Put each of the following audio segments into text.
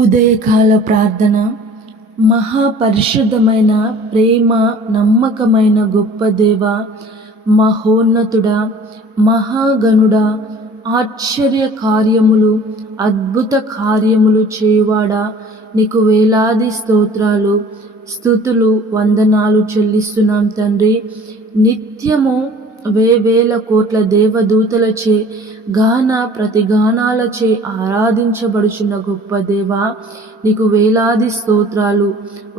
ఉదయకాల ప్రార్థన. మహాపరిశుద్ధమైన ప్రేమ నమ్మకమైన గొప్ప దేవ, మహోన్నతుడా, మహాగణుడా, ఆశ్చర్య కార్యములు అద్భుత కార్యములు చేయువాడా, నీకు వేలాది స్తోత్రాలు స్తుతులు వందనాలు చెల్లిస్తున్నాం తండ్రి. నిత్యము వేవేల కోట్ల దేవదూతలచే గాన ప్రతిగానాలచే ఆరాధించబడుచున్న గొప్ప దేవ, నీకు వేలాది స్తోత్రాలు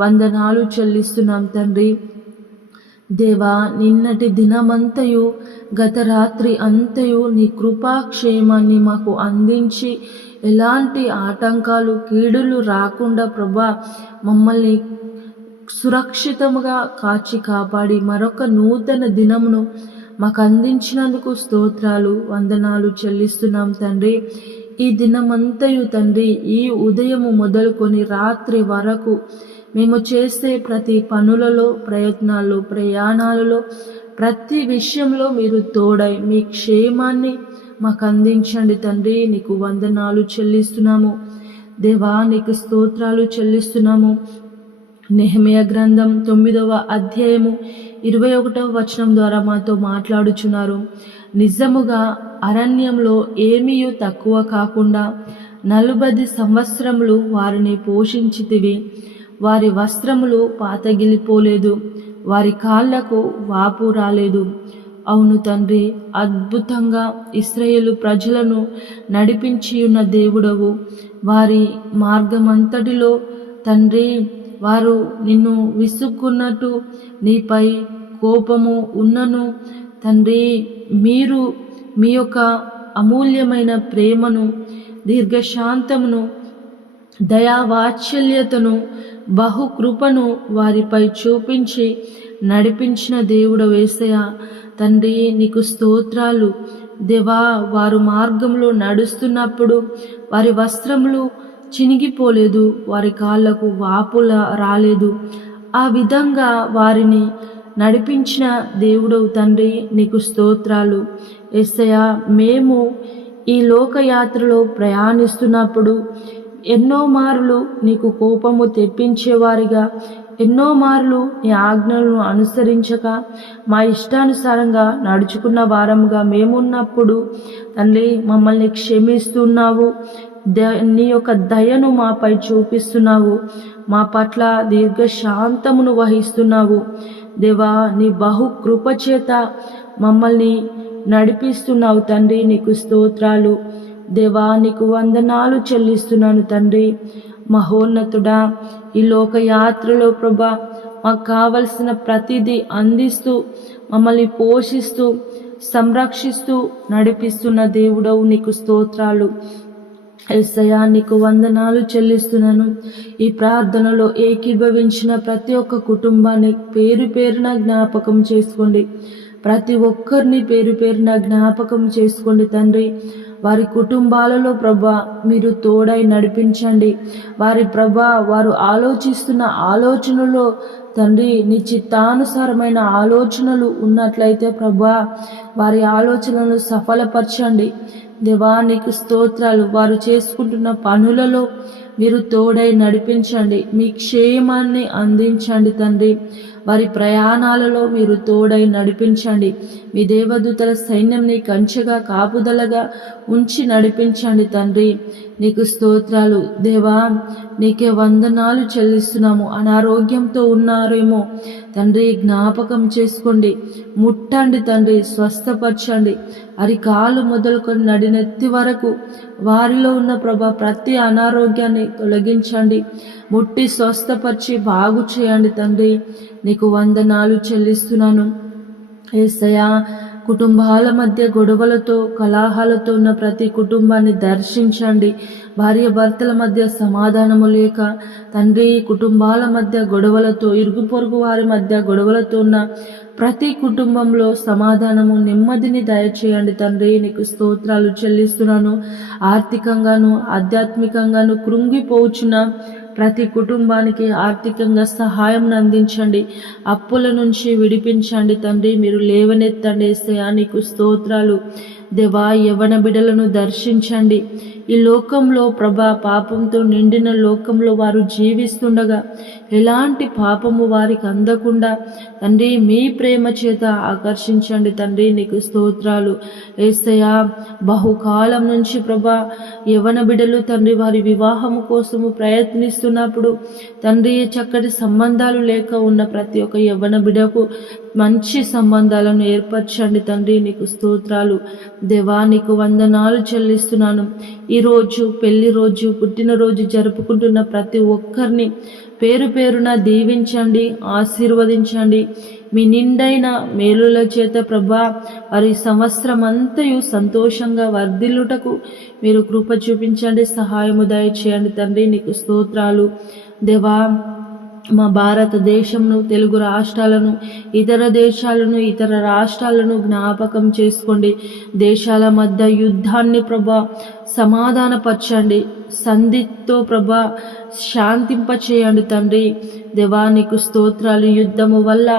వందనాలు చెల్లిస్తున్నాం తండ్రి. దేవా, నిన్నటి దినమంతయు గత రాత్రి అంతయు నీ కృపాక్షేమాన్ని మాకు అందించి ఎలాంటి ఆటంకాలు కీడులు రాకుండా ప్రభా మమ్మల్ని సురక్షితముగా కాచి కాపాడి మరొక నూతన దినమును మాకు అందించినందుకు స్తోత్రాలు వందనాలు చెల్లిస్తున్నాం తండ్రి. ఈ దినమంతయు తండ్రి, ఈ ఉదయము మొదలుకొని రాత్రి వరకు మేము చేసే ప్రతి పనులలో, ప్రయత్నాల్లో, ప్రయాణాలలో, ప్రతి విషయంలో మీరు తోడై మీ క్షేమాన్ని మాకు అందించండి తండ్రి. నీకు వందనాలు చెల్లిస్తున్నాము దేవా, నీకు స్తోత్రాలు చెల్లిస్తున్నాము. నెహెమీయా గ్రంథం 9వ అధ్యాయము 21వ వచనం ద్వారా మాతో మాట్లాడుచున్నారు. నిజముగా అరణ్యంలో ఏమీయూ తక్కువ కాకుండా 40 సంవత్సరములు వారిని పోషించితివి. వారి వస్త్రములు పాతగిలిపోలేదు, వారి కాళ్లకు వాపు రాలేదు. అవును తండ్రి, అద్భుతంగా ఇశ్రాయేలు ప్రజలను నడిపించి ఉన్న దేవుడవు. వారి మార్గమంతటిలో తండ్రి వారు నిన్ను విసుక్కున్నట్టు నీపై కోపము ఉన్నను తండ్రి, మీరు మీ యొక్క అమూల్యమైన ప్రేమను, దీర్ఘశాంతమును, దయావాత్సల్యతను, బహుకృపను వారిపై చూపించి నడిపించిన దేవుడు యేసయ్య తండ్రి. నీకు స్తోత్రాలు దేవా. వారు మార్గంలో నడుస్తున్నప్పుడు వారి వస్త్రములు చినిగిపోలేదు, వారి కాళ్లకు వాపుల రాలేదు. ఆ విధంగా వారిని నడిపించిన దేవుడవు తండ్రి, నీకు స్తోత్రాలు యేసయ్య. మేము ఈ లోకయాత్రలో ప్రయాణిస్తున్నప్పుడు ఎన్నో మార్లు నీకు కోపము తెప్పించేవారిగా, ఎన్నో మార్లు నీ ఆజ్ఞలను అనుసరించక మా ఇష్టానుసారంగా నడుచుకున్న వారముగా మేమున్నప్పుడు తండ్రి మమ్మల్ని క్షమిస్తున్నావు. నీ యొక్క దయను మాపై చూపిస్తున్నావు, మా పట్ల దీర్ఘశాంతమును వహిస్తున్నావు దేవా. నీ బహు కృపచేత మమ్మల్ని నడిపిస్తున్నావు తండ్రి. నీకు స్తోత్రాలు దేవా, నీకు వందనాలు చెల్లిస్తున్నాను తండ్రి. మహోన్నతుడా, ఈ లోకయాత్రలో ప్రభా మాకు కావలసిన ప్రతిదీ అందిస్తూ మమ్మల్ని పోషిస్తూ సంరక్షిస్తూ నడిపిస్తున్న దేవుడవు, నీకు స్తోత్రాలు యేసయ్యా. నీకు వందనాలు చెల్లిస్తున్నాను. ఈ ప్రార్థనలో ఏకీభవించిన ప్రతి ఒక్క కుటుంబాన్ని పేరు పేరున జ్ఞాపకం చేసుకోండి. ప్రతి ఒక్కరిని పేరు పేరున జ్ఞాపకం చేసుకోండి తండ్రి. వారి కుటుంబాలలో ప్రభా మీరు తోడై నడిపించండి. వారు ఆలోచిస్తున్న ఆలోచనలో తండ్రి నీ చిత్తానుసారమైన ఆలోచనలు ఉన్నట్లయితే ప్రభా వారి ఆలోచనలను సఫలపరచండి దేవా. నీకు స్తోత్రాలు. వారు చేసుకుంటున్న పనులలో మీరు తోడై నడిపించండి, మీ క్షేమాన్ని అందించండి తండ్రి. వారి ప్రయాణాలలో మీరు తోడై నడిపించండి. మీ దేవదూతల సైన్యంని కంచెగా కాపుదలగా ఉంచి నడిపించండి తండ్రి. నీకు స్తోత్రాలు దేవా. నీకే వందనాలు చెల్లిస్తున్నాము. అనారోగ్యంతో ఉన్నారేమో తండ్రి జ్ఞాపకం చేసుకోండి, ముట్టండి తండ్రి, స్వస్థపరచండి. అరికాలు మొదలుకొని నడినెత్తి వరకు వారిలో ఉన్న ప్రభా ప్రతి అనారోగ్యాన్ని తొలగించండి, ముట్టి స్వస్థపరిచి బాగు చేయండి తండ్రి. నీకు వందనాలు చెల్లిస్తున్నాను యేసయ్యా. కుటుంబాల మధ్య గొడవలతో కలహాలతో ఉన్న ప్రతి కుటుంబాన్ని దర్శించండి. భార్య భర్తల మధ్య సమాధానము లేక తండ్రి కుటుంబాల మధ్య గొడవలతో, ఇరుగు పొరుగు వారి మధ్య గొడవలతో ఉన్న ప్రతి కుటుంబంలో సమాధానము, నెమ్మదిని దయచేయండి తండ్రి. నీకు స్తోత్రాలు చెల్లిస్తున్నాను. ఆర్థికంగాను ఆధ్యాత్మికంగాను కృంగిపోచున్న ప్రతి కుటుంబానికి ఆర్థికంగా సహాయం అందించండి, అప్పుల నుంచి విడిపించండి తండ్రి. మీరు లేవనెత్తండి యేసయ్యా. నీకు స్తోత్రాలు దేవా యవ్వన బిడ్డలను దర్శించండి. ఈ లోకంలో ప్రభా పాపంతో నిండిన లోకంలో వారు జీవిస్తుండగా ఎలాంటి పాపము వారికి అందకుండా తండ్రి మీ ప్రేమ చేత ఆకర్షించండి తండ్రి. నీకు స్తోత్రాలు యేసయ్యా. బహుకాలం నుంచి ప్రభా యవ్వన బిడ్డలు తండ్రి వారి వివాహము కోసము ప్రయత్నిస్తున్నప్పుడు తండ్రి చక్కటి సంబంధాలు లేక ఉన్న ప్రతి ఒక్క యవ్వన బిడ్డకు మంచి సంబంధాలను ఏర్పరచండి తండ్రి. నీకు స్తోత్రాలు దేవా. నీకు వందనాలు చెల్లిస్తున్నాను. ఈరోజు పెళ్లి రోజు, పుట్టినరోజు జరుపుకుంటున్న ప్రతి ఒక్కరిని పేరు పేరున దీవించండి, ఆశీర్వదించండి. మీ నిండైన మేలుల చేత ప్రభా వారి సంవత్సరం అంతయు సంతోషంగా వర్ధిల్లుటకు మీరు కృప చూపించండి, సహాయము దయచేయండి తండ్రి. నీకు స్తోత్రాలు దేవా. మా భారతదేశంను, తెలుగు రాష్ట్రాలను, ఇతర దేశాలను, ఇతర రాష్ట్రాలను జ్ఞాపకం చేసుకోండి. దేశాల మధ్య యుద్ధాన్ని ప్రభా సమాధానపరచండి, సంధితో ప్రభా శాంతింపచేయండి తండ్రి. దేవా నీకు స్తోత్రాలు. యుద్ధము వల్ల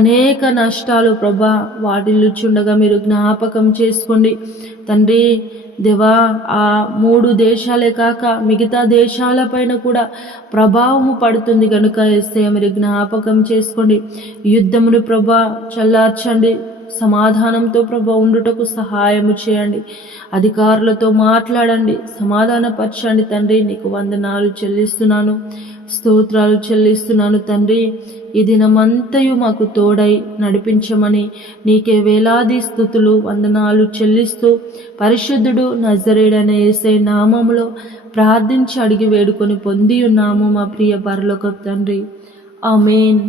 అనేక నష్టాలు ప్రభా వాటిల్లుచుండగా మీరు జ్ఞాపకం చేసుకోండి తండ్రి. దేవా ఆ 3 దేశాలే కాక మిగతా దేశాలపైన కూడా ప్రభావము పడుతుంది కనుక యేసయ్య మీరు జ్ఞాపకం చేసుకోండి. యుద్ధమును ప్రభా చల్లార్చండి, సమాధానంతో ప్రభా ఉండుటకు సహాయము చేయండి. అధికారులతో మాట్లాడండి, సమాధానపరచండి తండ్రి. నీకు వందనాలు చెల్లిస్తున్నాను, స్తోత్రాలు చెల్లిస్తున్నాను తండ్రి. ఈ దినమంతయు మాకు తోడై నడిపించమని నీకే వేలాది స్తుతులు వందనాలు చెల్లిస్తూ పరిశుద్ధుడు నజరేయుడైన యేసయ్య నామములో ప్రార్థించి అడిగి వేడుకొని పొంది ఉన్నాము మా ప్రియ పరలోకపు తండ్రి. ఆమేన్.